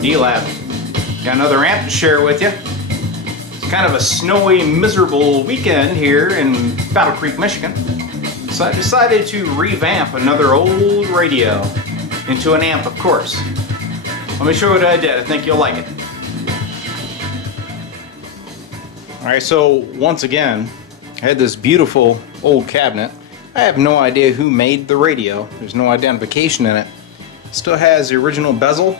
D-Lab. Got another amp to share with you. It's kind of a snowy, miserable weekend here in Battle Creek, Michigan. So I decided to revamp another old radio into an amp, of course. Let me show you what I did. I think you'll like it. Alright, so once again, I had this beautiful old cabinet. I have no idea who made the radio. There's no identification in it. Still has the original bezel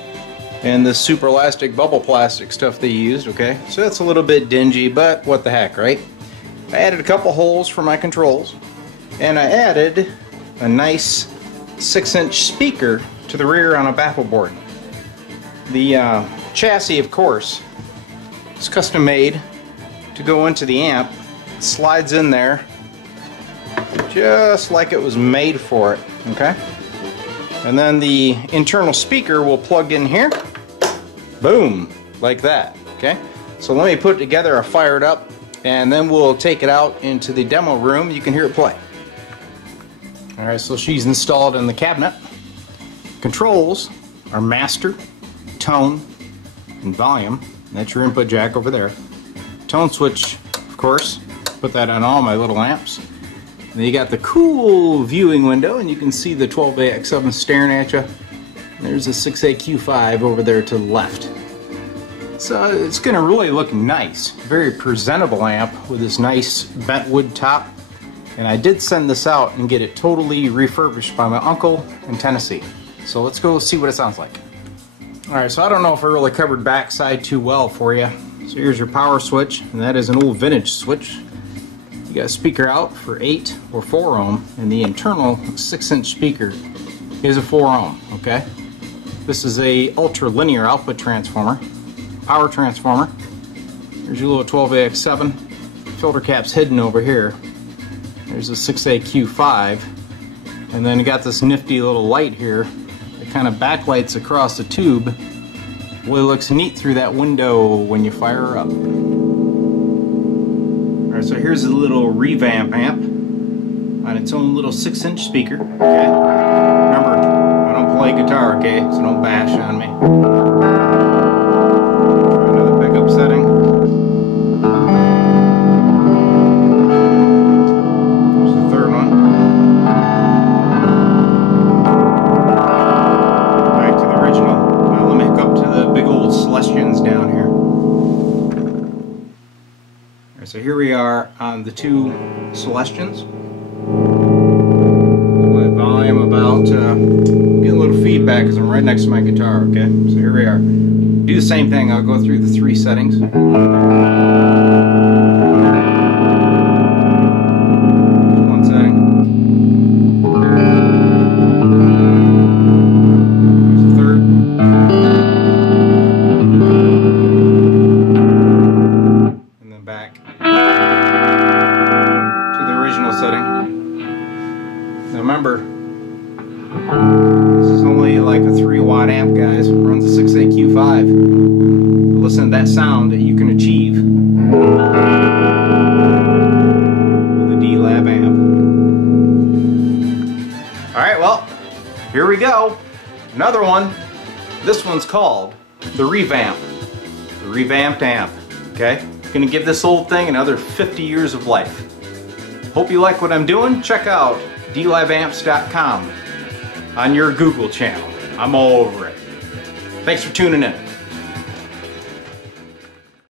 and the super elastic bubble plastic stuff they used, okay? So that's a little bit dingy, but what the heck, right? I added a couple holes for my controls, and I added a nice 6-inch speaker to the rear on a baffle board. The chassis, of course, is custom made to go into the amp. It slides in there just like it was made for it, okay? And then the internal speaker will plug in here. Boom, like that, okay? So let me put it together, I'll fire it up, and then we'll take it out into the demo room. You can hear it play. Alright, so she's installed in the cabinet. Controls are master, tone, and volume. That's your input jack over there. Tone switch, of course, put that on all my little amps. And then you got the cool viewing window, and you can see the 12AX7 staring at you. There's a 6AQ5 over there to the left. So it's going to really look nice. Very presentable amp with this nice bent wood top. And I did send this out and get it totally refurbished by my uncle in Tennessee. So let's go see what it sounds like. Alright, so I don't know if I really covered backside too well for you. So here's your power switch, and that is an old vintage switch. You got a speaker out for 8 or 4 ohm, and the internal 6-inch speaker is a 4 ohm, okay? This is a ultra linear output transformer, power transformer. Here's your little 12AX7. Filter cap's hidden over here. There's a 6AQ5, and then you got this nifty little light here that kind of backlights across the tube. Really looks neat through that window when you fire her up. Alright, so here's a little revamp amp on its own little 6-inch speaker, okay? Remember, I don't play guitar, okay? So don't bash on me. Try another pickup setting. There's the third one. Back to the original. Now let me hook up to the big old Celestians down here. So here we are on the two Celestians. My volume about, getting a little feedback because I'm right next to my guitar, okay? So here we are. Do the same thing, I'll go through the 3 settings. There's one setting. There's the third. And then back to the original setting. Now remember, this is only like a 3-watt amp, guys. It runs a 6AQ5. Listen to that sound that you can achieve with a D-Lab amp. Alright, well, here we go. Another one. This one's called the Revamp. The revamped amp. Okay? Gonna give this old thing another 50 years of life. Hope you like what I'm doing. Check out dlabamps.com on your Google channel. I'm all over it. Thanks for tuning in.